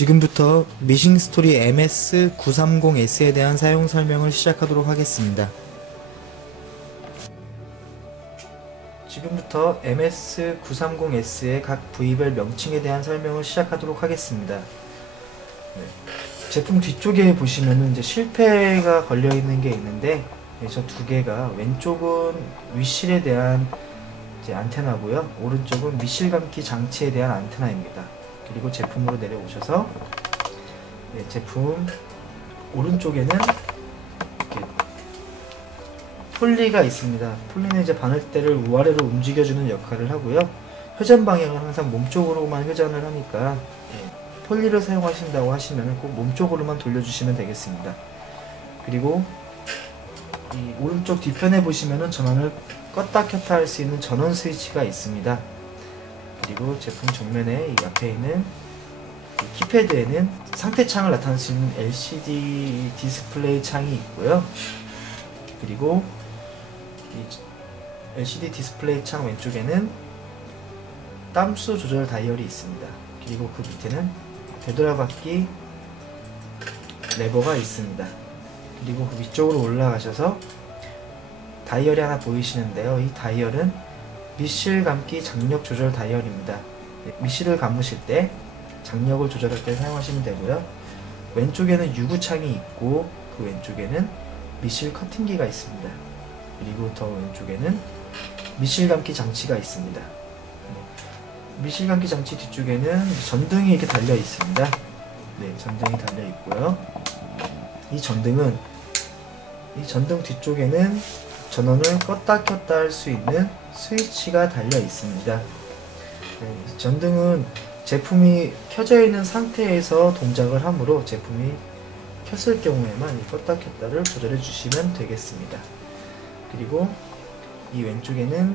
지금부터 미싱스토리 MS930S에 대한 사용 설명을 시작하도록 하겠습니다. 지금부터 MS930S의 각 부위별 명칭에 대한 설명을 시작하도록 하겠습니다. 제품 뒤쪽에 보시면은 이제 실패가 걸려있는 게 있는데, 저 두 개가 왼쪽은 위실에 대한 이제 안테나고요, 오른쪽은 미실 감기 장치에 대한 안테나입니다. 그리고 제품으로 내려오셔서 제품 오른쪽에는 이렇게 폴리가 있습니다. 폴리는 이제 바늘대를 우아래로 움직여주는 역할을 하고요. 회전 방향은 항상 몸쪽으로만 회전을 하니까 폴리를 사용하신다고 하시면 꼭 몸쪽으로만 돌려주시면 되겠습니다. 그리고 이 오른쪽 뒤편에 보시면은 전원을 껐다 켰다 할 수 있는 전원 스위치가 있습니다. 그리고 제품 정면에 이 앞에 있는 이 키패드에는 상태창을 나타낼 수 있는 LCD 디스플레이 창이 있고요. 그리고 이 LCD 디스플레이 창 왼쪽에는 땀수 조절 다이얼이 있습니다. 그리고 그 밑에는 되돌아받기 레버가 있습니다. 그리고 그 위쪽으로 올라가셔서 다이얼이 하나 보이시는데요. 이 다이얼은 미실 감기 장력 조절 다이얼입니다. 미실을 감으실 때 장력을 조절할 때 사용하시면 되고요. 왼쪽에는 유구창이 있고 그 왼쪽에는 미실 커팅기가 있습니다. 그리고 더 왼쪽에는 미실 감기 장치가 있습니다. 미실 감기 장치 뒤쪽에는 전등이 이렇게 달려 있습니다. 네, 전등이 달려 있고요. 이 전등 뒤쪽에는 전원을 껐다 켰다 할 수 있는 스위치가 달려 있습니다. 전등은 제품이 켜져 있는 상태에서 동작을 하므로 제품이 켰을 경우에만 껐다 켰다를 조절해 주시면 되겠습니다. 그리고 이 왼쪽에는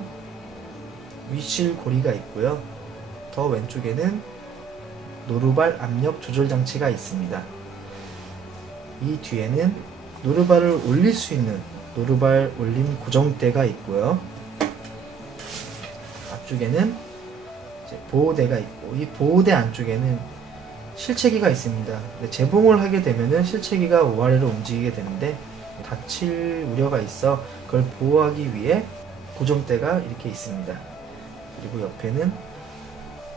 위실 고리가 있고요. 더 왼쪽에는 노루발 압력 조절 장치가 있습니다. 이 뒤에는 노루발을 올릴 수 있는 노루발 올림 고정대가 있고요. 앞쪽에는 이제 보호대가 있고, 이 보호대 안쪽에는 실체기가 있습니다. 재봉을 하게 되면은 실체기가 우아래로 움직이게 되는데 다칠 우려가 있어 그걸 보호하기 위해 고정대가 이렇게 있습니다. 그리고 옆에는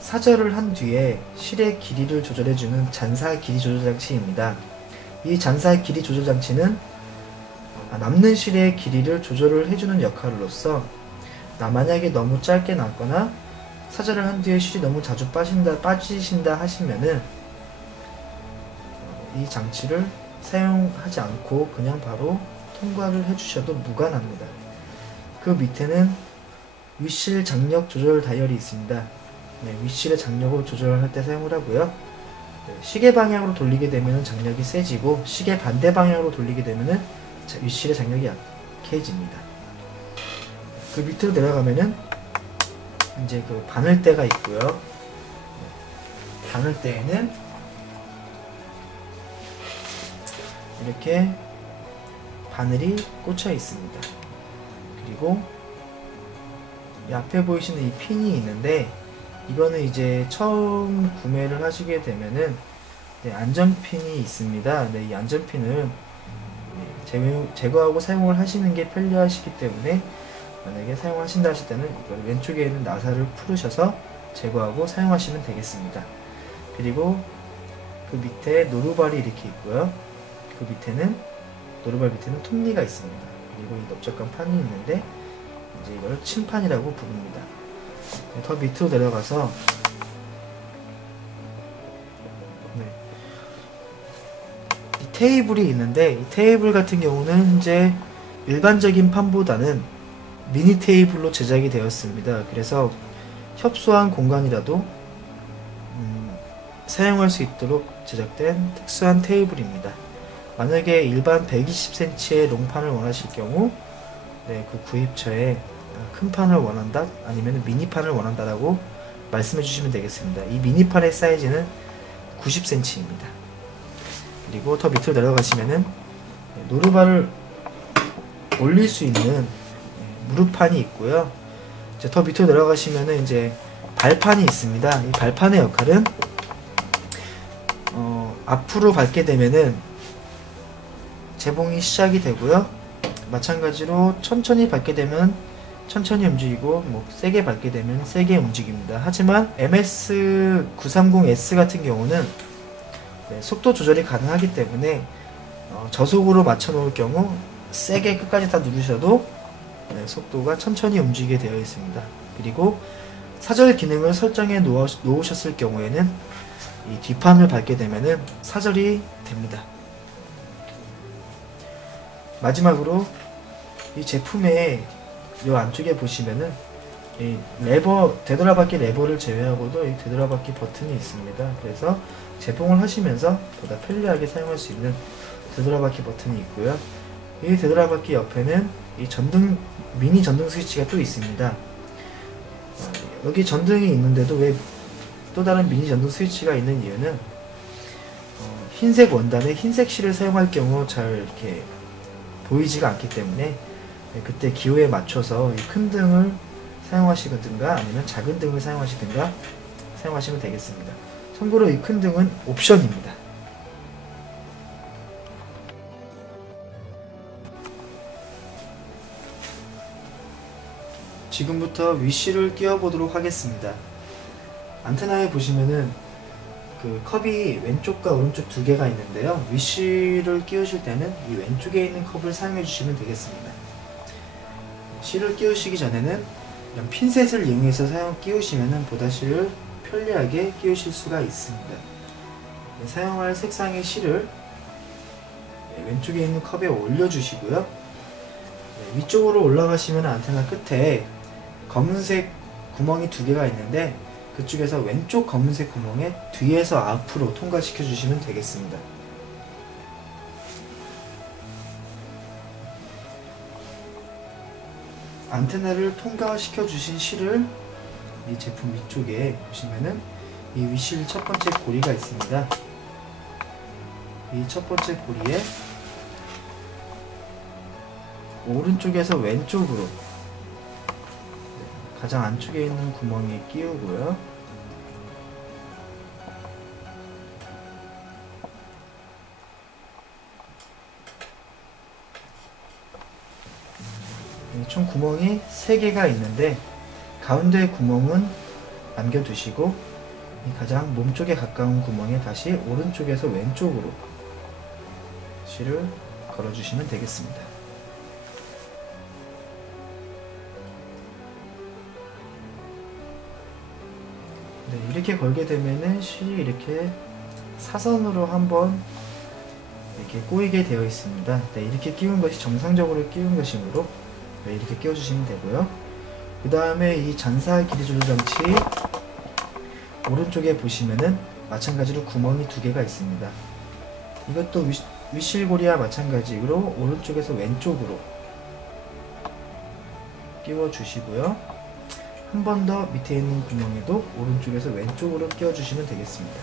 사절을 한 뒤에 실의 길이를 조절해주는 잔사 길이 조절 장치입니다. 이 잔사 길이 조절 장치는 남는 실의 길이를 조절을 해주는 역할로서 만약에 너무 짧게 남거나 사절을 한 뒤에 실이 너무 자주 빠지신다 하시면은 이 장치를 사용하지 않고 그냥 바로 통과를 해주셔도 무관합니다. 그 밑에는 위실 장력 조절 다이얼이 있습니다. 위실의 장력을 조절할 때 사용을 하고요. 시계 방향으로 돌리게 되면 장력이 세지고 시계 반대 방향으로 돌리게 되면 위실의 장력이 약해집니다. 그 밑으로 내려가면은 이제 그 바늘대가 있고요. 바늘대에는 이렇게 바늘이 꽂혀 있습니다. 그리고 이 앞에 보이시는 이 핀이 있는데, 이거는 이제 처음 구매를 하시게 되면은 안전핀이 있습니다. 이 안전핀을 제거하고 사용을 하시는 게 편리하시기 때문에 만약에 사용하신다 하실 때는 이걸 왼쪽에 있는 나사를 풀으셔서 제거하고 사용하시면 되겠습니다. 그리고 그 밑에 노루발이 이렇게 있고요. 그 밑에는 노루발 밑에는 톱니가 있습니다. 그리고 이 넓적한 판이 있는데 이제 이걸 침판이라고 부릅니다. 더 밑으로 내려가서 이 테이블이 있는데, 이 테이블 같은 경우는 이제 일반적인 판보다는 미니 테이블로 제작이 되었습니다. 그래서 협소한 공간이라도 사용할 수 있도록 제작된 특수한 테이블입니다. 만약에 일반 120cm의 롱판을 원하실 경우 그 구입처에 큰 판을 원한다, 아니면 미니판을 원한다라고 말씀해 주시면 되겠습니다. 이 미니판의 사이즈는 90cm입니다. 그리고 더 밑으로 내려가시면은 노루발을 올릴 수 있는 무릎판이 있고요. 이제 더 밑으로 내려가시면은 이제 발판이 있습니다. 이 발판의 역할은 앞으로 밟게 되면은 재봉이 시작이 되고요. 마찬가지로 천천히 밟게 되면 천천히 움직이고 뭐 세게 밟게 되면 세게 움직입니다. 하지만 MS930S 같은 경우는 속도 조절이 가능하기 때문에 저속으로 맞춰 놓을 경우 세게 끝까지 다 누르셔도 속도가 천천히 움직이게 되어 있습니다. 그리고 사절 기능을 설정해 놓으셨을 경우에는 이 뒷판을 밟게 되면은 사절이 됩니다. 마지막으로 이 제품의 이 안쪽에 보시면은 이 레버, 되돌아받기 레버를 제외하고도 이 되돌아받기 버튼이 있습니다. 그래서 재봉을 하시면서 보다 편리하게 사용할 수 있는 되돌아받기 버튼이 있고요. 이 되돌아받기 옆에는 이 전등, 미니 전등 스위치가 또 있습니다. 여기 전등이 있는데도 왜 또 다른 미니 전등 스위치가 있는 이유는 흰색 원단에 흰색 실을 사용할 경우 잘 이렇게 보이지가 않기 때문에 그때 기호에 맞춰서 이 큰 등을 사용하시든가 아니면 작은 등을 사용하시든가 사용하시면 되겠습니다. 참고로 이 큰 등은 옵션입니다. 지금부터 위시를 끼워 보도록 하겠습니다. 안테나에 보시면은 그 컵이 왼쪽과 오른쪽 두 개가 있는데요. 위시를 끼우실 때는 이 왼쪽에 있는 컵을 사용해 주시면 되겠습니다. 실을 끼우시기 전에는 이런 핀셋을 이용해서 끼우시면 보다 실을 편리하게 끼우실 수가 있습니다. 사용할 색상의 실을 왼쪽에 있는 컵에 올려주시고요. 위쪽으로 올라가시면 안테나 끝에 검은색 구멍이 두 개가 있는데 그쪽에서 왼쪽 검은색 구멍에 뒤에서 앞으로 통과시켜 주시면 되겠습니다. 안테나를 통과시켜 주신 실을 이 제품 위쪽에 보시면은 이 위실 첫 번째 고리가 있습니다. 이 첫 번째 고리에 오른쪽에서 왼쪽으로 가장 안쪽에 있는 구멍에 끼우고요. 총 구멍이 3개가 있는데 가운데 구멍은 남겨두시고 이 가장 몸쪽에 가까운 구멍에 다시 오른쪽에서 왼쪽으로 실을 걸어주시면 되겠습니다. 네, 이렇게 걸게 되면은 실이 이렇게 사선으로 한번 이렇게 꼬이게 되어 있습니다. 네, 이렇게 끼운 것이 정상적으로 끼운 것이므로 네, 이렇게 끼워주시면 되고요. 그 다음에 이 잔사 길이 조절 장치 오른쪽에 보시면은 마찬가지로 구멍이 2개가 있습니다. 이것도 위실고리와 마찬가지로 오른쪽에서 왼쪽으로 끼워 주시고요. 한 번 더 밑에 있는 구멍에도 오른쪽에서 왼쪽으로 끼워 주시면 되겠습니다.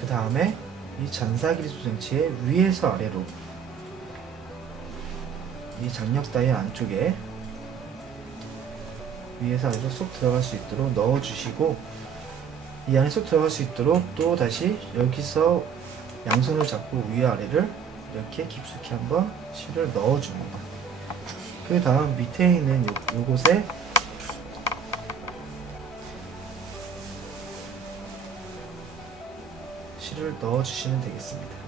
그 다음에 이 잔사길이 조정치의 위에서 아래로 이 장력 다이아 안쪽에 위에서 아래로 쏙 들어갈 수 있도록 넣어 주시고 이 안에 쏙 들어갈 수 있도록 또 다시 여기서 양손을 잡고 위아래를 이렇게 깊숙이 한번 실을 넣어 줍니다. 그 다음 밑에 있는 요곳에 실을 넣어 주시면 되겠습니다.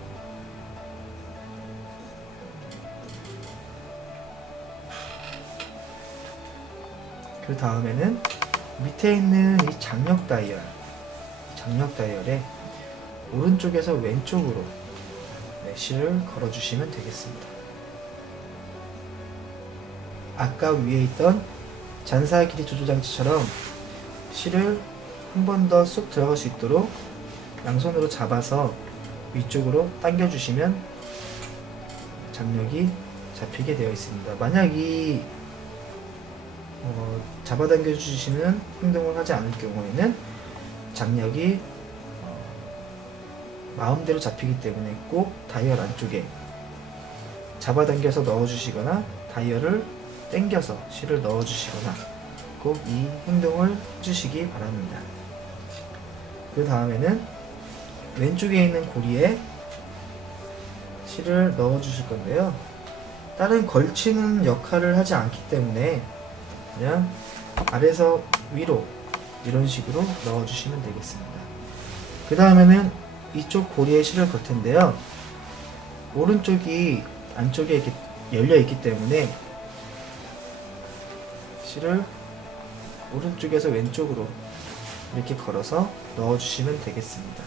그 다음에는 밑에 있는 이 장력 다이얼에 오른쪽에서 왼쪽으로 실을 걸어 주시면 되겠습니다. 아까 위에 있던 잔사 길이 조절 장치처럼 실을 한 번 더 쏙 들어갈 수 있도록 양손으로 잡아서 위쪽으로 당겨 주시면 장력이 잡히게 되어 있습니다. 만약 이 잡아당겨 주시는 행동을 하지 않을 경우에는 장력이 마음대로 잡히기 때문에 꼭 다이얼 안쪽에 잡아당겨서 넣어주시거나 다이얼을 당겨서 실을 넣어주시거나 꼭 이 행동을 해주시기 바랍니다. 그 다음에는 왼쪽에 있는 고리에 실을 넣어주실 건데요. 다른 걸치는 역할을 하지 않기 때문에 그냥 아래에서 위로 이런 식으로 넣어주시면 되겠습니다. 그 다음에는 이쪽 고리에 실을 걸 텐데요. 오른쪽이 안쪽에 이렇게 열려 있기 때문에 실을 오른쪽에서 왼쪽으로 이렇게 걸어서 넣어주시면 되겠습니다.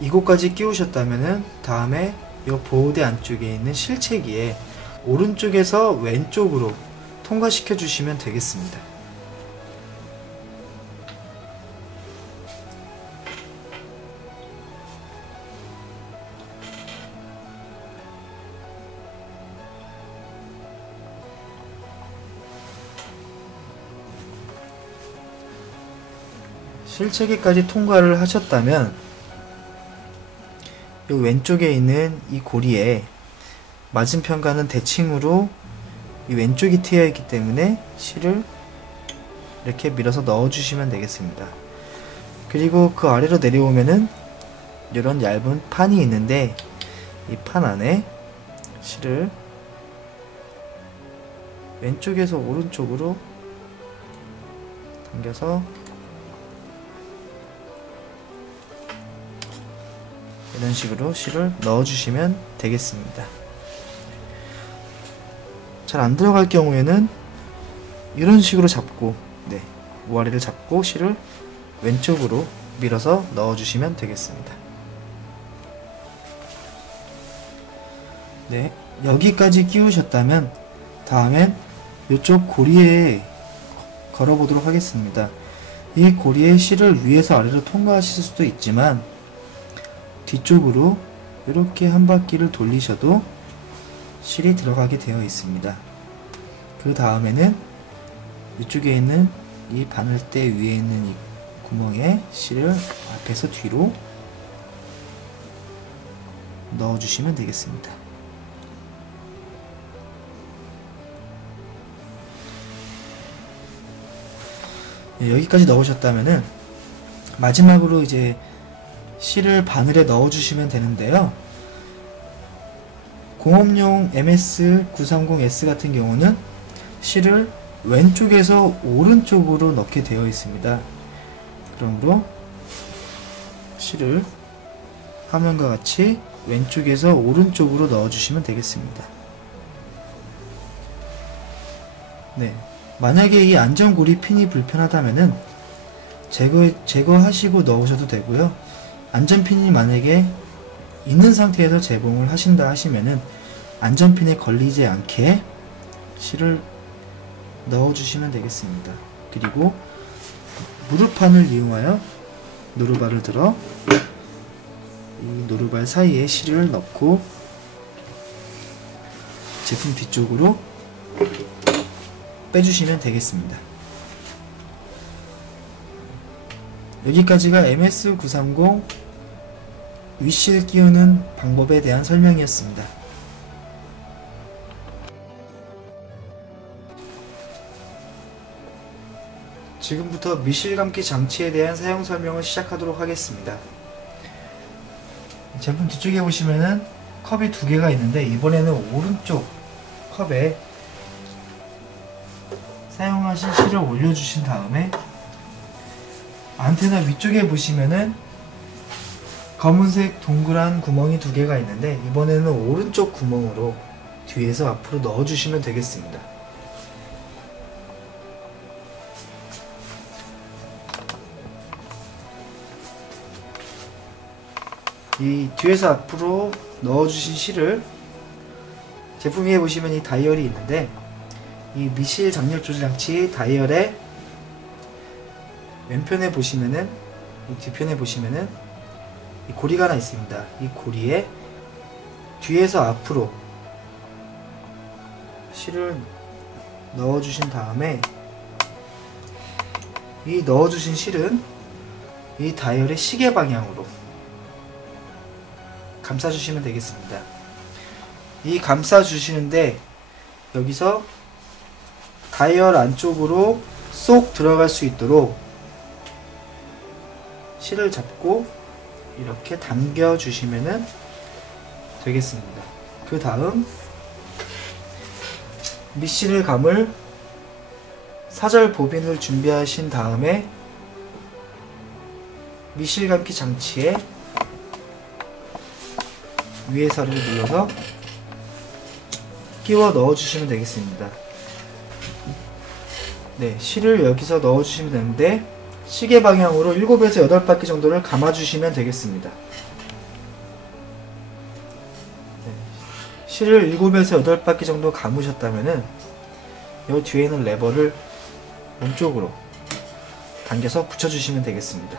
이곳까지 끼우셨다면은 다음에 이 보호대 안쪽에 있는 실체기에 오른쪽에서 왼쪽으로 통과시켜 주시면 되겠습니다. 실체기까지 통과를 하셨다면 이 왼쪽에 있는 이 고리에 맞은편과는 대칭으로 이 왼쪽이 트여 있기 때문에 실을 이렇게 밀어서 넣어 주시면 되겠습니다. 그리고 그 아래로 내려오면은 이런 얇은 판이 있는데 이 판 안에 실을 왼쪽에서 오른쪽으로 당겨서 이런 식으로 실을 넣어주시면 되겠습니다. 잘 안 들어갈 경우에는 이런 식으로 잡고 모아리를 잡고 실을 왼쪽으로 밀어서 넣어주시면 되겠습니다. 네, 여기까지 끼우셨다면 다음엔 이쪽 고리에 걸어보도록 하겠습니다. 이 고리에 실을 위에서 아래로 통과하실 수도 있지만 뒤쪽으로 이렇게 한 바퀴를 돌리셔도 실이 들어가게 되어 있습니다. 그 다음에는 이쪽에 있는 이 바늘대 위에 있는 이 구멍에 실을 앞에서 뒤로 넣어주시면 되겠습니다. 네, 여기까지 넣으셨다면은 마지막으로 이제 실을 바늘에 넣어주시면 되는데요. 공업용 MS930S 같은 경우는 실을 왼쪽에서 오른쪽으로 넣게 되어 있습니다. 그러므로 실을 화면과 같이 왼쪽에서 오른쪽으로 넣어주시면 되겠습니다. 네, 만약에 이 안전고리 핀이 불편하다면은 제거하시고 넣으셔도 되고요. 안전핀이 만약에 있는 상태에서 재봉을 하신다 하시면은 안전핀에 걸리지 않게 실을 넣어주시면 되겠습니다. 그리고 무릎판을 이용하여 노루발을 들어 이 노루발 사이에 실을 넣고 제품 뒤쪽으로 빼주시면 되겠습니다. 여기까지가 MS930 윗실 끼우는 방법에 대한 설명이었습니다. 지금부터 미실감기 장치에 대한 사용 설명을 시작하도록 하겠습니다. 제품 뒤쪽에 보시면은 컵이 두 개가 있는데 이번에는 오른쪽 컵에 사용하신 실을 올려주신 다음에 안테나 위쪽에 보시면은 검은색 동그란 구멍이 두 개가 있는데 이번에는 오른쪽 구멍으로 뒤에서 앞으로 넣어주시면 되겠습니다. 이 뒤에서 앞으로 넣어주신 실을 제품 위에 보시면 이 다이얼이 있는데 이 미실 장력 조절 장치 다이얼의 왼편에 보시면은 이 뒤편에 보시면은 이 고리가 하나 있습니다. 이 고리에 뒤에서 앞으로 실을 넣어주신 다음에 이 넣어주신 실은 이 다이얼의 시계 방향으로 감싸주시면 되겠습니다. 이 감싸주시는데 여기서 다이얼 안쪽으로 쏙 들어갈 수 있도록 실을 잡고 이렇게 당겨 주시면 되겠습니다. 그 다음 밑실을 감을 사절 보빈을 준비하신 다음에 밑실 감기 장치에 위에서를 눌러서 끼워 넣어 주시면 되겠습니다. 네, 실을 여기서 넣어 주시면 되는데 시계 방향으로 7에서 8바퀴 정도를 감아 주시면 되겠습니다. 네, 실을 7에서 8바퀴 정도 감으셨다면은 이 뒤에 있는 레버를 몸쪽으로 당겨서 붙여주시면 되겠습니다.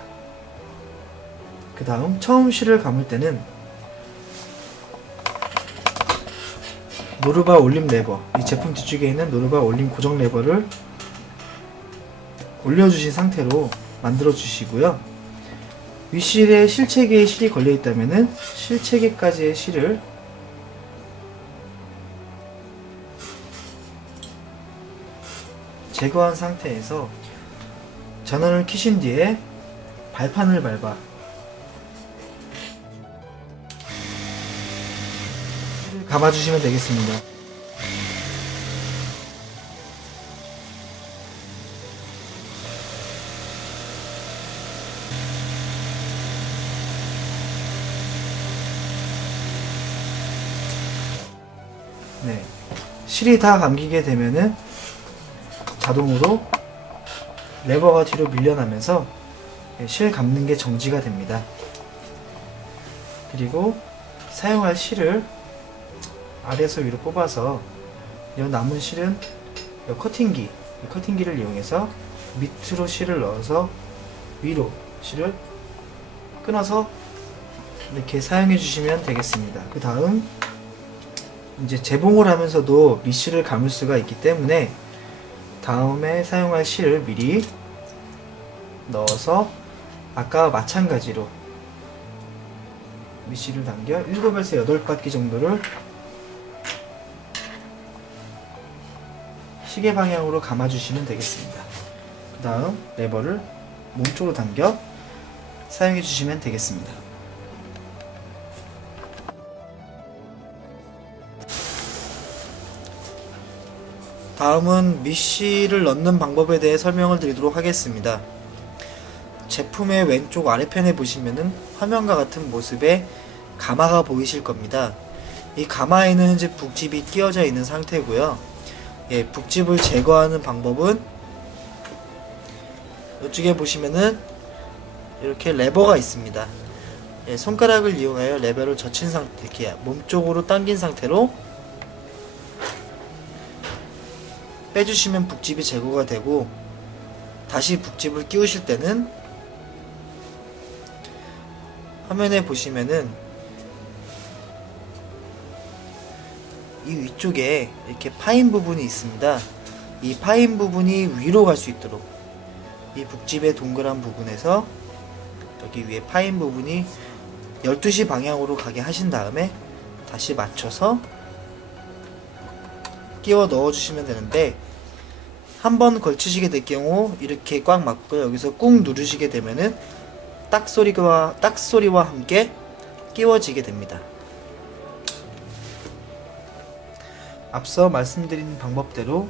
그 다음 처음 실을 감을 때는 노르바 올림 레버, 이 제품 뒤쪽에 있는 노르바 올림 고정 레버를 올려주신 상태로 만들어 주시고요. 윗실에 실체계에 실이 걸려 있다면은 실체계까지의 실을 제거한 상태에서 전원을 켜신 뒤에 발판을 밟아 감아주시면 되겠습니다. 네, 실이 다 감기게 되면은 자동으로 레버가 뒤로 밀려나면서 실 감는 게 정지가 됩니다. 그리고 사용할 실을 아래에서 위로 뽑아서 이 남은 실은 이 커팅기, 이 커팅기를 이용해서 밑으로 실을 넣어서 위로 실을 끊어서 이렇게 사용해 주시면 되겠습니다. 그 다음 이제 재봉을 하면서도 밑실을 감을 수가 있기 때문에 다음에 사용할 실을 미리 넣어서 아까와 마찬가지로 밑실을 당겨 7에서 8바퀴 정도를 시계 방향으로 감아주시면 되겠습니다. 그 다음 레버를 몸쪽으로 당겨 사용해 주시면 되겠습니다. 다음은 밑실을 넣는 방법에 대해 설명을 드리도록 하겠습니다. 제품의 왼쪽 아래편에 보시면은 화면과 같은 모습의 가마가 보이실 겁니다. 이 가마에는 현재 북집이 끼워져 있는 상태고요. 예, 북집을 제거하는 방법은 이쪽에 보시면은 이렇게 레버가 있습니다. 예, 손가락을 이용하여 레버를 젖힌 상태, 이렇게 몸쪽으로 당긴 상태로 빼주시면 북집이 제거가 되고, 다시 북집을 끼우실 때는 화면에 보시면은 이 위쪽에 이렇게 파인 부분이 있습니다. 이 파인 부분이 위로 갈 수 있도록 이 북집의 동그란 부분에서 여기 위에 파인 부분이 12시 방향으로 가게 하신 다음에 다시 맞춰서 끼워 넣어 주시면 되는데, 한번 걸치시게 될 경우 이렇게 꽉 맞고 여기서 꾹 누르시게 되면은 딱 소리와 함께 끼워지게 됩니다. 앞서 말씀드린 방법대로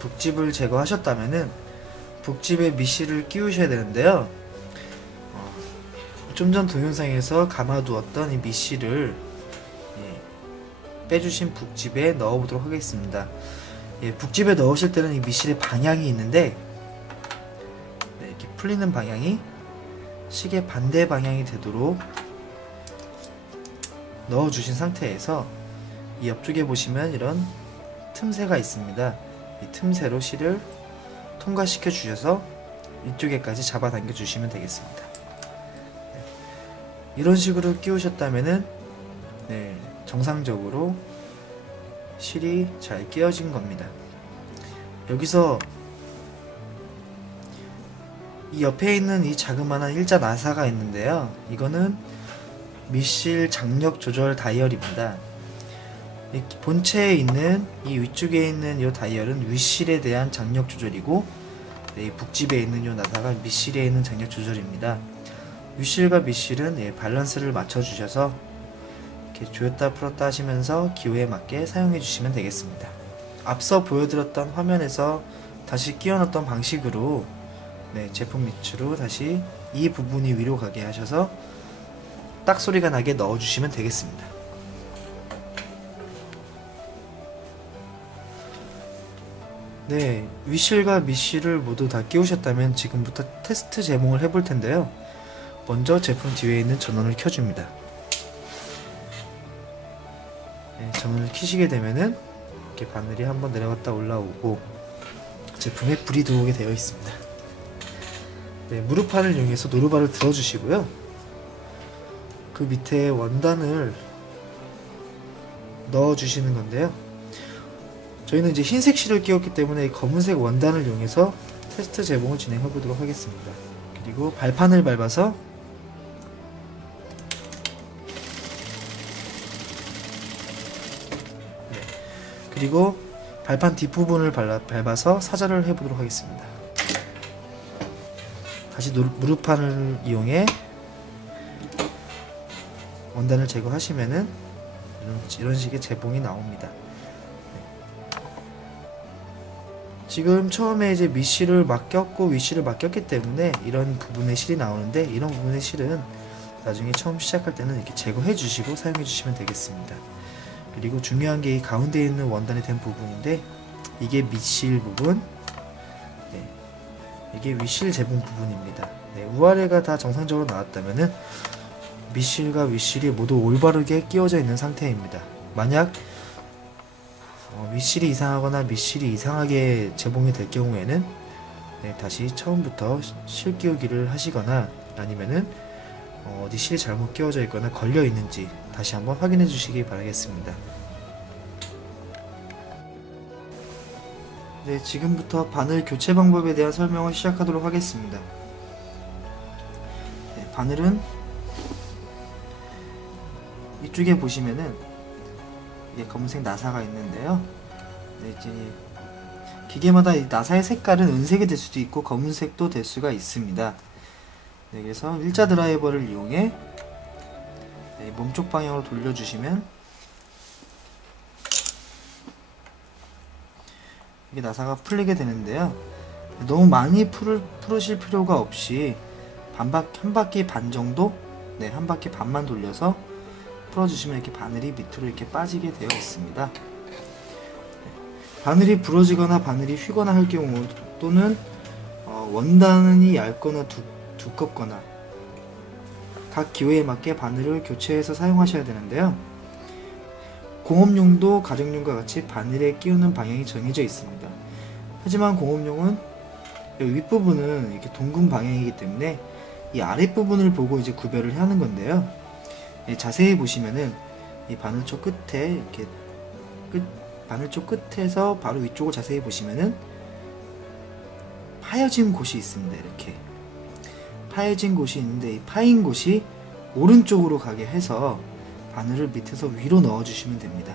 북집을 제거하셨다면은 북집에 밑실을 끼우셔야 되는데요. 좀 전 동영상에서 감아두었던 이 밑실을 빼주신 북집에 넣어보도록 하겠습니다. 예, 북집에 넣으실 때는 이 밑실의 방향이 있는데, 네, 이렇게 풀리는 방향이 시계 반대 방향이 되도록 넣어주신 상태에서 이 옆쪽에 보시면 이런 틈새가 있습니다. 이 틈새로 실을 통과시켜 주셔서 이쪽에까지 잡아당겨 주시면 되겠습니다. 네, 이런 식으로 끼우셨다면은 네, 정상적으로 실이 잘 끼워진 겁니다. 여기서 이 옆에 있는 이 자그마한 일자 나사가 있는데요. 이거는 미실 장력 조절 다이얼입니다. 이 본체에 있는 이 위쪽에 있는 이 다이얼은 위실에 대한 장력 조절이고, 이 북집에 있는 이 나사가 밑실에 있는 장력 조절입니다. 위실과 밑실은 밸런스를 맞춰주셔서 이렇게 조였다 풀었다 하시면서 기호에 맞게 사용해 주시면 되겠습니다. 앞서 보여드렸던 화면에서 다시 끼워 넣었던 방식으로 제품 밑으로 다시 이 부분이 위로 가게 하셔서 딱 소리가 나게 넣어 주시면 되겠습니다. 위실과 밑실을 모두 다 끼우셨다면 지금부터 테스트 제봉을 해볼 텐데요. 먼저 제품 뒤에 있는 전원을 켜줍니다. 전원을 켜시게 되면은 이렇게 바늘이 한번 내려갔다 올라오고 제품에 불이 들어오게 되어 있습니다. 무릎판을 이용해서 노루발을 들어주시고요. 그 밑에 원단을 넣어주시는 건데요. 저희는 이제 흰색 실을 끼웠기 때문에 검은색 원단을 이용해서 테스트 제봉을 진행해 보도록 하겠습니다. 그리고 발판을 밟아서 그리고 발판 뒷부분을 밟아서 사절을 해보도록 하겠습니다. 다시 무릎판을 이용해 원단을 제거하시면은 이런 식의 제봉이 나옵니다. 지금 처음에 이제 밑실을 맡겼고 윗실을 맡겼기 때문에 이런 부분의 실이 나오는데, 이런 부분의 실은 나중에 처음 시작할 때는 이렇게 제거해 주시고 사용해 주시면 되겠습니다. 그리고 중요한 게 이 가운데 있는 원단이 된 부분인데, 이게 밑실 부분, 이게 윗실 제봉 부분입니다. 우아래가 다 정상적으로 나왔다면은 밑실과 윗실이 모두 올바르게 끼워져 있는 상태입니다. 만약 윗실이 이상하거나 밑실이 이상하게 제봉이 될 경우에는 다시 처음부터 실 끼우기를 하시거나, 아니면은 어디 실이 잘못 끼워져 있거나 걸려 있는지 다시 한번 확인해 주시기 바라겠습니다. 지금부터 바늘 교체 방법에 대한 설명을 시작하도록 하겠습니다. 바늘은 이쪽에 보시면은 검은색 나사가 있는데요. 이제 기계마다 이 나사의 색깔은 은색이 될 수도 있고 검은색도 될 수가 있습니다. 그래서 일자 드라이버를 이용해 몸쪽 방향으로 돌려주시면 이게 나사가 풀리게 되는데요. 너무 많이 풀으실 필요가 없이 한 바퀴 반 정도, 한 바퀴 반만 돌려서 풀어주시면 이렇게 바늘이 밑으로 이렇게 빠지게 되어 있습니다. 바늘이 부러지거나 바늘이 휘거나 할 경우, 또는 원단이 얇거나 두껍거나 각 기호에 맞게 바늘을 교체해서 사용하셔야 되는데요. 공업용도 가정용과 같이 바늘에 끼우는 방향이 정해져 있습니다. 하지만 공업용은 윗부분은 이렇게 동근 방향이기 때문에 이 아랫부분을 보고 이제 구별을 하는 건데요. 자세히 보시면은 이 바늘쪽 끝에 이렇게 바늘쪽 끝에서 바로 위쪽을 자세히 보시면은 파여진 곳이 있습니다. 이렇게 파여진 곳이 있는데, 이 파인 곳이 오른쪽으로 가게 해서 바늘을 밑에서 위로 넣어 주시면 됩니다.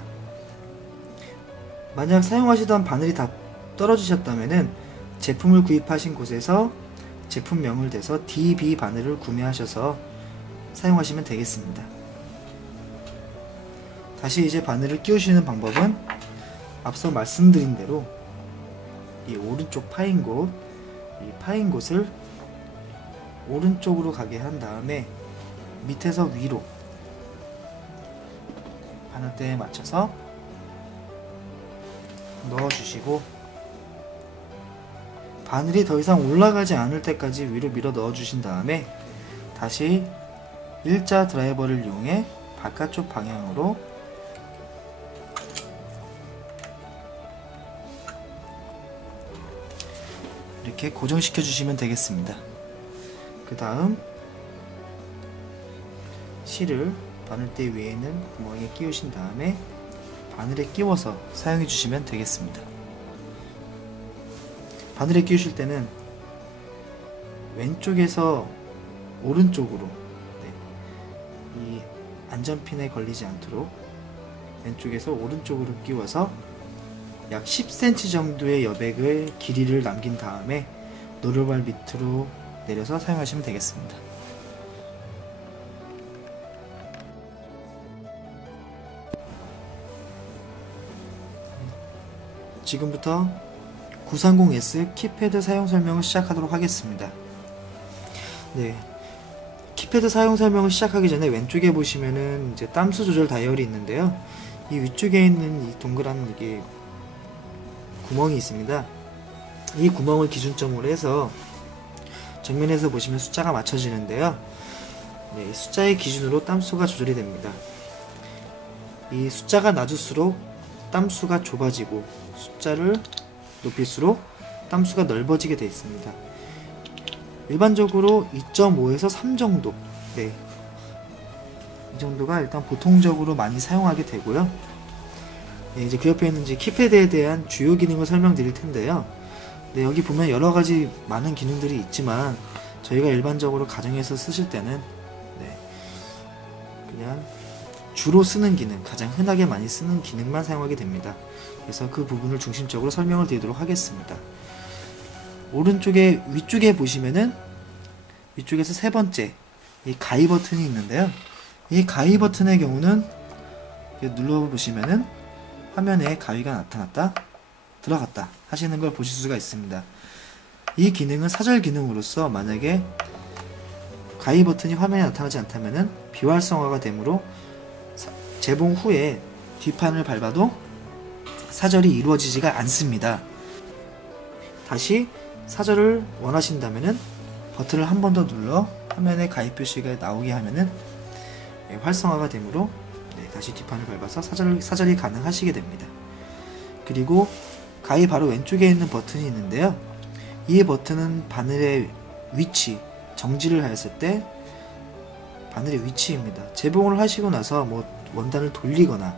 만약 사용하시던 바늘이 다 떨어지셨다면은 제품을 구입하신 곳에서 제품명을 대서 DB 바늘을 구매하셔서 사용하시면 되겠습니다. 다시 이제 바늘을 끼우시는 방법은 앞서 말씀드린 대로 이 오른쪽 파인 곳, 이 파인 곳을 오른쪽으로 가게 한 다음에 밑에서 위로 바늘대에 맞춰서 넣어주시고, 바늘이 더 이상 올라가지 않을 때까지 위로 밀어 넣어주신 다음에 다시 일자 드라이버를 이용해 바깥쪽 방향으로 이렇게 고정시켜 주시면 되겠습니다. 그 다음 실을 바늘대 위에 있는 구멍에 끼우신 다음에 바늘에 끼워서 사용해 주시면 되겠습니다. 바늘에 끼우실 때는 왼쪽에서 오른쪽으로, 네, 이 안전핀에 걸리지 않도록 왼쪽에서 오른쪽으로 끼워서 약 10cm 정도의 여백을 길이를 남긴 다음에 노루발 밑으로 내려서 사용하시면 되겠습니다. 지금부터 930S 키패드 사용 설명을 시작하도록 하겠습니다. 네, 키패드 사용 설명을 시작하기 전에 왼쪽에 보시면은 이제 땀수 조절 다이얼이 있는데요. 이 위쪽에 있는 이 동그란 이게 구멍이 있습니다. 이 구멍을 기준점으로 해서 정면에서 보시면 숫자가 맞춰지는데요. 네, 이 숫자의 기준으로 땀수가 조절이 됩니다. 이 숫자가 낮을수록 땀수가 좁아지고 숫자를 높일수록 땀수가 넓어지게 되어 있습니다. 일반적으로 2.5에서 3 정도, 네, 이 정도가 일단 보통적으로 많이 사용하게 되고요. 네, 이제 그 옆에 있는 이제 키패드에 대한 주요 기능을 설명드릴 텐데요. 네, 여기 보면 여러가지 많은 기능들이 있지만 저희가 일반적으로 가정에서 쓰실 때는 네, 그냥 주로 쓰는 기능, 가장 흔하게 많이 쓰는 기능만 사용하게 됩니다. 그래서 그 부분을 중심적으로 설명을 드리도록 하겠습니다. 오른쪽에 위쪽에 보시면은 위쪽에서 세 번째 이 가위 버튼이 있는데요. 이 가위 버튼의 경우는 눌러보시면은 화면에 가위가 나타났다 들어갔다 하시는 걸 보실 수가 있습니다. 이 기능은 사절 기능으로서 만약에 가위 버튼이 화면에 나타나지 않다면은 비활성화가 되므로 재봉 후에 뒷판을 밟아도 사절이 이루어지지가 않습니다. 다시 사절을 원하신다면은 버튼을 한 번 더 눌러 화면에 가위 표시가 나오게 하면은 활성화가 되므로 다시 뒷판을 밟아서 사절이 가능하시게 됩니다. 그리고 가위 바로 왼쪽에 있는 버튼이 있는데요. 이 버튼은 바늘의 위치, 정지를 하였을 때 바늘의 위치입니다. 재봉을 하시고 나서 뭐 원단을 돌리거나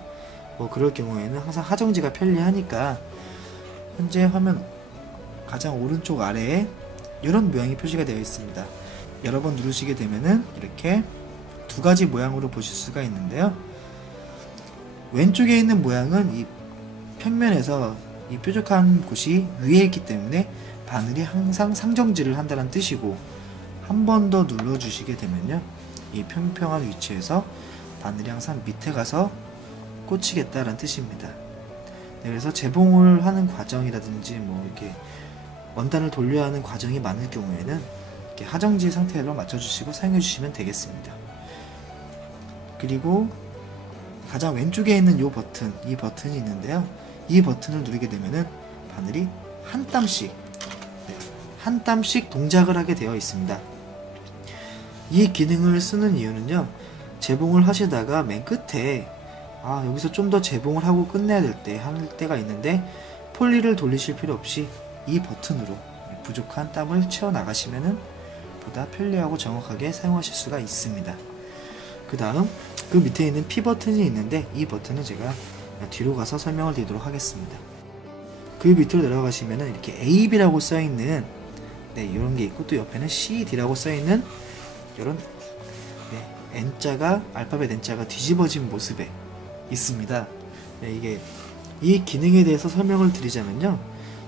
뭐 그럴 경우에는 항상 하정지가 편리하니까 현재 화면 가장 오른쪽 아래에 이런 모양이 표시가 되어 있습니다. 여러 번 누르시게 되면은 이렇게 두 가지 모양으로 보실 수가 있는데요. 왼쪽에 있는 모양은 이 평면에서 이 뾰족한 곳이 위에 있기 때문에 바늘이 항상 상정지를 한다는 뜻이고, 한 번 더 눌러주시게 되면요, 이 평평한 위치에서 바늘이 항상 밑에 가서 꽂히겠다라는 뜻입니다. 네, 그래서 재봉을 하는 과정이라든지 뭐 이렇게 원단을 돌려야 하는 과정이 많을 경우에는 이렇게 하정지 상태로 맞춰주시고 사용해 주시면 되겠습니다. 그리고 가장 왼쪽에 있는 이 버튼이 있는데요. 이 버튼을 누르게 되면은 바늘이 한 땀씩 동작을 하게 되어 있습니다. 이 기능을 쓰는 이유는요, 재봉을 하시다가 맨 끝에 여기서 좀 더 재봉을 하고 끝내야 할 때가 있는데 폴리를 돌리실 필요 없이 이 버튼으로 부족한 땀을 채워 나가시면은 보다 편리하고 정확하게 사용하실 수가 있습니다. 그 다음 그 밑에 있는 P 버튼이 있는데 이 버튼은 제가 뒤로 가서 설명을 드리도록 하겠습니다. 그 밑으로 내려가시면은 이렇게 AB라고 써있는 이런 게 있고, 또 옆에는 CD라고 써있는 이런 N자가 알파벳 N자가 뒤집어진 모습에 있습니다. 이 기능에 대해서 설명을 드리자면요,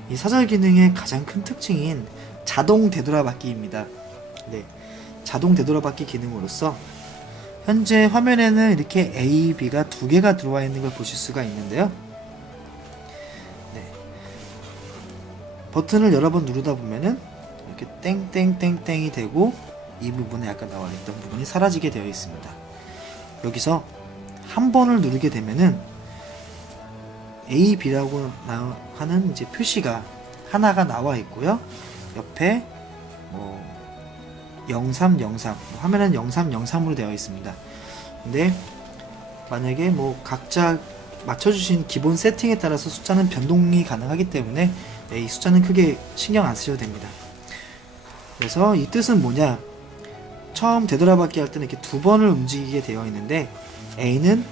이 사절 기능의 가장 큰 특징인 자동 되돌아받기입니다. 자동 되돌아받기 기능으로서 현재 화면에는 이렇게 A, B가 두 개가 들어와 있는 걸 보실 수가 있는데요. 버튼을 여러 번 누르다 보면은 이렇게 땡땡땡땡이 되고 이 부분에 아까 나와 있던 부분이 사라지게 되어 있습니다. 여기서 한 번을 누르게 되면은 A, B라고 하는 이제 표시가 하나가 나와 있고요. 옆에 뭐 03, 03, 화면은 03, 03으로 되어 있습니다. 근데 만약에 뭐 각자 맞춰주신 기본 세팅에 따라서 숫자는 변동이 가능하기 때문에 이 숫자는 크게 신경 안 쓰셔도 됩니다. 그래서 이 뜻은 뭐냐, 처음 되돌아받기 할 때는 이렇게 두 번을 움직이게 되어 있는데 A는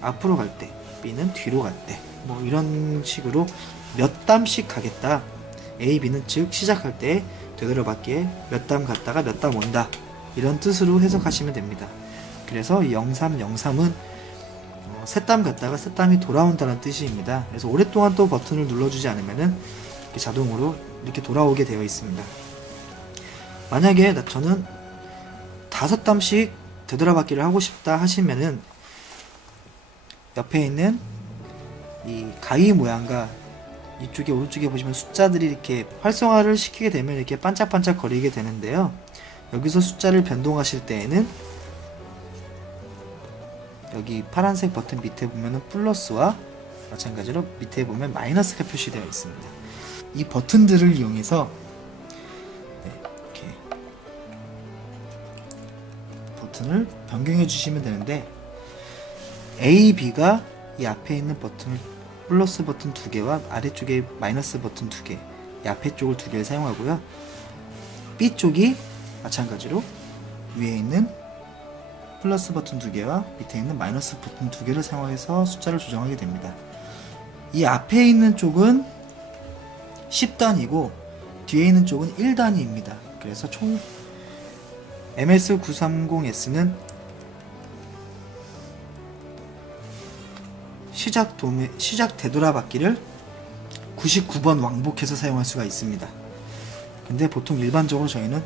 앞으로 갈 때, B는 뒤로 갈 때, 뭐 이런 식으로 몇 땀씩 가겠다, A, B는 즉 시작할 때 되돌아받기에 몇 담 갔다가 몇 담 온다, 이런 뜻으로 해석하시면 됩니다. 그래서 0303은 세 담 갔다가 세 담이 돌아온다는 뜻입니다. 그래서 오랫동안 또 버튼을 눌러주지 않으면은 이렇게 자동으로 이렇게 돌아오게 되어 있습니다. 만약에 저는 5담씩 되돌아받기를 하고 싶다 하시면은 옆에 있는 이 가위 모양과 이쪽에 오른쪽에 보시면 숫자들이 이렇게 활성화를 시키게 되면 이렇게 반짝반짝 거리게 되는데요. 여기서 숫자를 변동하실 때에는 여기 파란색 버튼 밑에 보면은 플러스와 마찬가지로 밑에 보면 마이너스가 표시되어 있습니다. 이 버튼들을 이용해서 이렇게 버튼을 변경해 주시면 되는데, A, B가 이 앞에 있는 버튼을 플러스 버튼 2개와 아래쪽에 마이너스 버튼 2개, 이 앞에 쪽을 2개를 사용하고요. B 쪽이 마찬가지로 위에 있는 플러스 버튼 2개와 밑에 있는 마이너스 버튼 2개를 사용해서 숫자를 조정하게 됩니다. 이 앞에 있는 쪽은 10단위고 뒤에 있는 쪽은 1단위입니다. 그래서 총 MS930S는 시작 되돌아받기를 99번 왕복해서 사용할 수가 있습니다. 근데 보통 일반적으로 저희는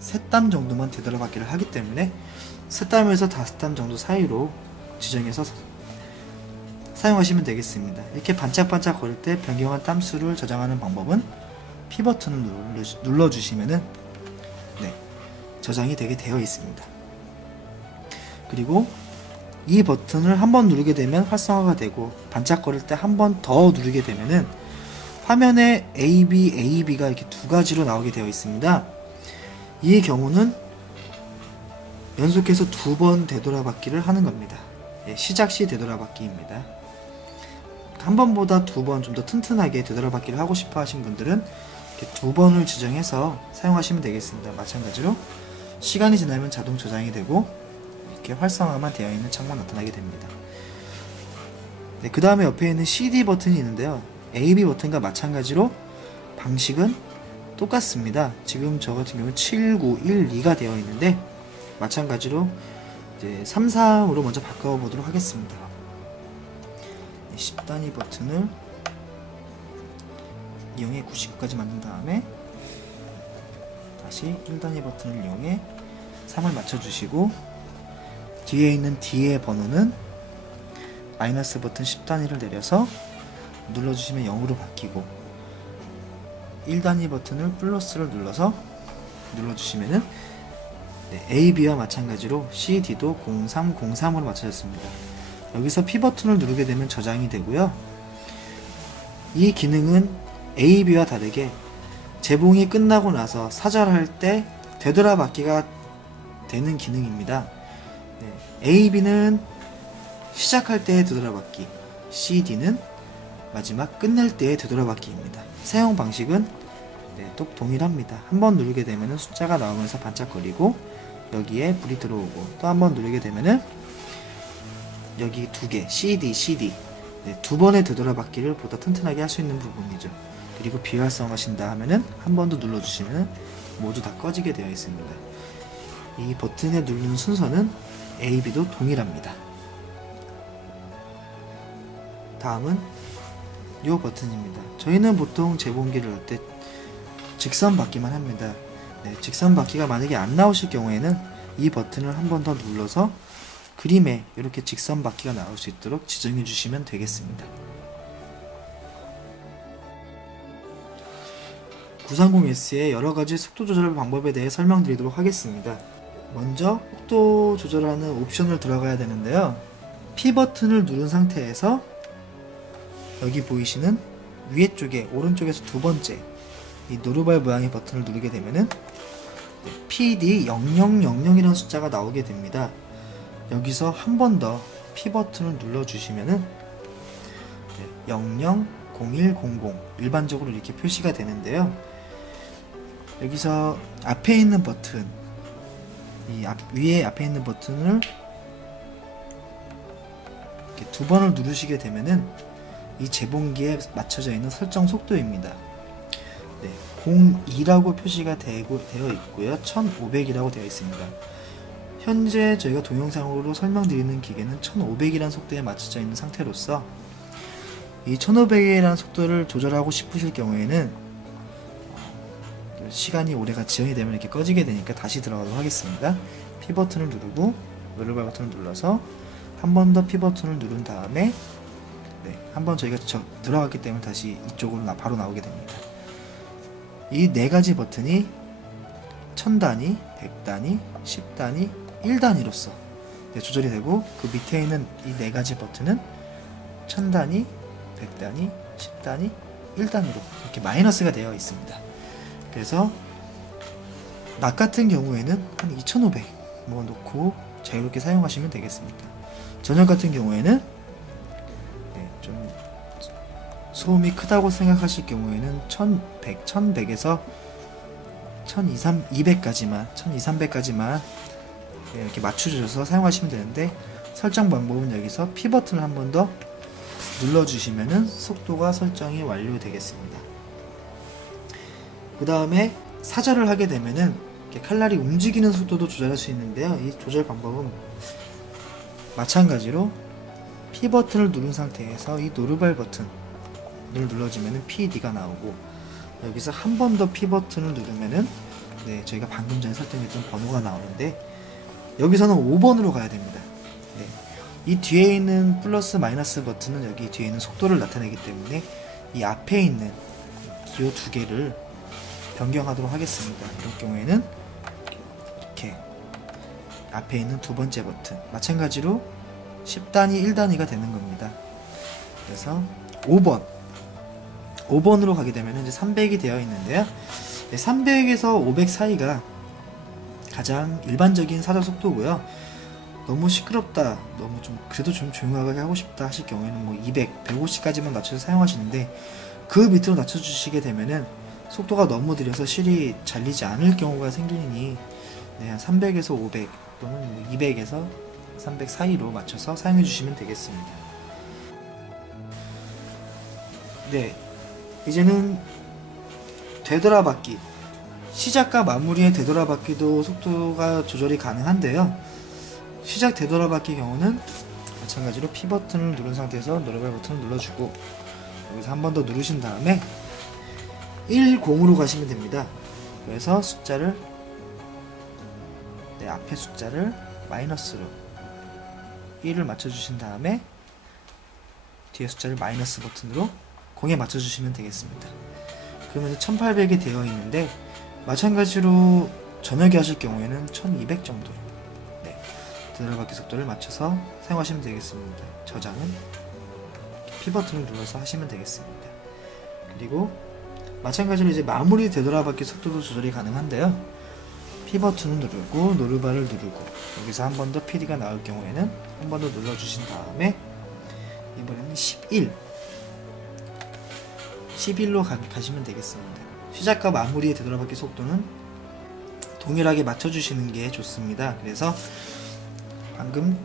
3담 정도만 되돌아받기를 하기 때문에 3담에서 5담 정도 사이로 지정해서 사용하시면 되겠습니다. 이렇게 반짝반짝 거릴 때 변경한 땀수를 저장하는 방법은 P 버튼을 눌러주시면은 저장이 되게 되어 있습니다. 그리고 이 버튼을 한번 누르게 되면 활성화가 되고, 반짝거릴 때 한 번 더 누르게 되면은 화면에 AB가 이렇게 두 가지로 나오게 되어 있습니다. 이 경우는 연속해서 2번 되돌아받기를 하는 겁니다. 시작 시 되돌아받기입니다. 한 번보다 2번 좀 더 튼튼하게 되돌아받기를 하고 싶어 하신 분들은 이렇게 2번을 지정해서 사용하시면 되겠습니다. 마찬가지로 시간이 지나면 자동 저장이 되고 이렇게 활성화만 되어 있는 창만 나타나게 됩니다. 그 다음에 옆에 있는 CD 버튼이 있는데요. AB 버튼과 마찬가지로 방식은 똑같습니다. 지금 저 같은 경우는 7912가 되어 있는데 마찬가지로 이제 33으로 먼저 바꿔보도록 하겠습니다. 10단위 버튼을 이용해 99까지 만든 다음에 다시 1단위 버튼을 이용해 3을 맞춰주시고, 뒤에 있는 D의 번호는 마이너스 버튼 10단위를 내려서 눌러주시면 0으로 바뀌고, 1단위 버튼을 플러스를 눌러서 눌러주시면은 AB와 마찬가지로 CD도 0303으로 맞춰졌습니다. 여기서 P 버튼을 누르게 되면 저장이 되고요. 이 기능은 AB와 다르게 재봉이 끝나고 나서 사절할 때 되돌아받기가 되는 기능입니다. AB는 시작할 때의 되돌아받기, CD는 마지막 끝낼 때의 되돌아받기입니다. 사용 방식은 똑 동일합니다. 한번 누르게 되면 숫자가 나오면서 반짝거리고, 여기에 불이 들어오고, 또 한번 누르게 되면은 여기 2개 CD 2번의 되돌아받기를 보다 튼튼하게 할 수 있는 부분이죠. 그리고 비활성화하신다 하면은 한 번 더 눌러주시면 모두 다 꺼지게 되어 있습니다. 이 버튼에 누르는 순서는 A, B도 동일합니다. 다음은 이 버튼입니다. 저희는 보통 재봉기를 할 때 직선 받기만 합니다. 직선 받기가 만약에 안 나오실 경우에는 이 버튼을 한 번 더 눌러서 그림에 이렇게 직선 받기가 나올 수 있도록 지정해 주시면 되겠습니다. 930S의 여러가지 속도 조절 방법에 대해 설명드리도록 하겠습니다. 먼저 속도 조절하는 옵션을 들어가야 되는데요. P 버튼을 누른 상태에서 여기 보이시는 위에 쪽에 오른쪽에서 두 번째 이 노루발 모양의 버튼을 누르게 되면은 PD0000이라는 숫자가 나오게 됩니다. 여기서 한 번 더 P 버튼을 눌러 주시면은 000100 일반적으로 이렇게 표시가 되는데요. 여기서 앞에 있는 버튼, 위에 앞에 있는 버튼을 이렇게 두 번을 누르시게 되면은 이 재봉기에 맞춰져 있는 설정 속도입니다. 네, 02라고 표시가 되어 있고요. 1500이라고 되어 있습니다. 현재 저희가 동영상으로 설명드리는 기계는 1500이라는 속도에 맞춰져 있는 상태로서 이 1500이라는 속도를 조절하고 싶으실 경우에는 시간이 오래가 지연이 되면 이렇게 꺼지게 되니까 다시 들어가도록 하겠습니다. P 버튼을 누르고 노르발 버튼을 눌러서 한 번 더 P 버튼을 누른 다음에 한번 저희가 들어갔기 때문에 다시 이쪽으로 바로 나오게 됩니다. 이 네 가지 버튼이 1000단위, 100단위, 10단위, 1단위로서 조절이 되고, 그 밑에 있는 이 네 가지 버튼은 1000단위, 100단위, 10단위, 1단위로 이렇게 마이너스가 되어 있습니다. 그래서 낮 같은 경우에는 한 2500 놓고 자유롭게 사용하시면 되겠습니다. 저녁 같은 경우에는 좀 소음이 크다고 생각하실 경우에는 1100, 1100에서 1200까지만 1200까지만 이렇게 맞춰주셔서 사용하시면 되는데, 설정 방법은 여기서 P 버튼을 한 번 더 눌러주시면은 속도가 설정이 완료되겠습니다. 그 다음에 사절을 하게 되면은 이렇게 칼날이 움직이는 속도도 조절할 수 있는데요. 이 조절 방법은 마찬가지로 P 버튼을 누른 상태에서 이 노르발 버튼을 눌러주면은 PD가 나오고, 여기서 한 번 더 P 버튼을 누르면은 저희가 방금 전에 설정했던 번호가 나오는데, 여기서는 5번으로 가야 됩니다. 이 뒤에 있는 플러스 마이너스 버튼은 여기 뒤에 있는 속도를 나타내기 때문에 이 앞에 있는 기호 두 개를 변경하도록 하겠습니다. 이럴 경우에는 이렇게 앞에 있는 두 번째 버튼, 마찬가지로 10단위, 1단위가 되는 겁니다. 그래서 5번으로 가게 되면 이제 300이 되어 있는데요. 300에서 500 사이가 가장 일반적인 사절 속도고요. 너무 시끄럽다, 너무 그래도 좀 조용하게 하고 싶다 하실 경우에는 뭐 200, 150까지만 낮춰서 사용하시는데, 그 밑으로 낮춰주시게 되면은 속도가 너무 느려서 실이 잘리지 않을 경우가 생기니 한 300에서 500 또는 200에서 300 사이로 맞춰서 사용해 주시면 되겠습니다. 이제는 되돌아받기, 시작과 마무리의 되돌아받기도 속도가 조절이 가능한데요. 시작 되돌아받기 경우는 마찬가지로 P 버튼을 누른 상태에서 노르발 버튼을 눌러주고, 여기서 한 번 더 누르신 다음에 10으로 가시면 됩니다. 그래서 숫자를 앞에 숫자를 마이너스로 1을 맞춰주신 다음에 뒤에 숫자를 마이너스 버튼으로 0에 맞춰주시면 되겠습니다. 그러면 1800이 되어 있는데, 마찬가지로 저녁에 하실 경우에는 1200 정도로 되돌아받기 속도를 맞춰서 사용하시면 되겠습니다. 저장은 P 버튼을 눌러서 하시면 되겠습니다. 그리고 마찬가지로 이제 마무리 되돌아받기 속도도 조절이 가능한데요. P 버튼을 누르고 노르발을 누르고 여기서 한 번 더 PD가 나올 경우에는 한 번 더 눌러주신 다음에 이번에는 11로 가시면 되겠습니다. 시작과 마무리의 되돌아받기 속도는 동일하게 맞춰주시는 게 좋습니다. 그래서 방금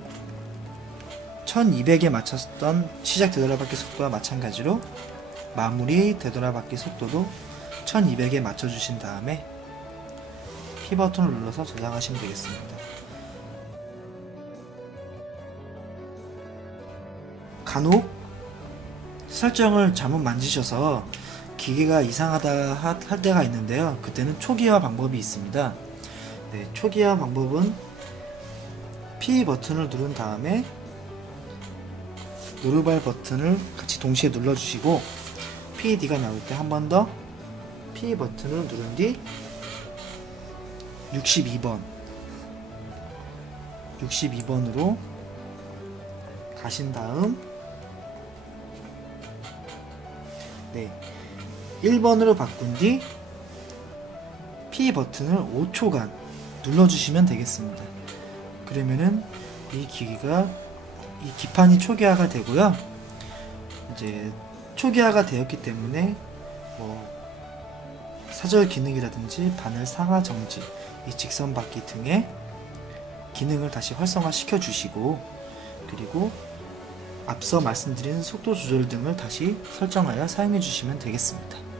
1200에 맞췄던 시작 되돌아받기 속도와 마찬가지로 마무리 되돌아받기 속도도 1200에 맞춰주신 다음에 P 버튼을 눌러서 저장하시면 되겠습니다. 간혹 설정을 잘못 만지셔서 기계가 이상하다 할 때가 있는데요. 그때는 초기화 방법이 있습니다. 초기화 방법은 P 버튼을 누른 다음에 노르발 버튼을 같이 동시에 눌러주시고 PD가 나올 때 한 번 더 P 버튼을 누른 뒤 62번으로 가신 다음 1번으로 바꾼 뒤 P 버튼을 5초간 눌러주시면 되겠습니다. 그러면은 이 기기가 이 기판이 초기화가 되고요. 이제 초기화가 되었기 때문에 사절 기능이라든지 바늘 상하 정지, 이 직선 받기 등의 기능을 다시 활성화 시켜 주시고, 그리고 앞서 말씀드린 속도 조절 등을 다시 설정하여 사용해 주시면 되겠습니다.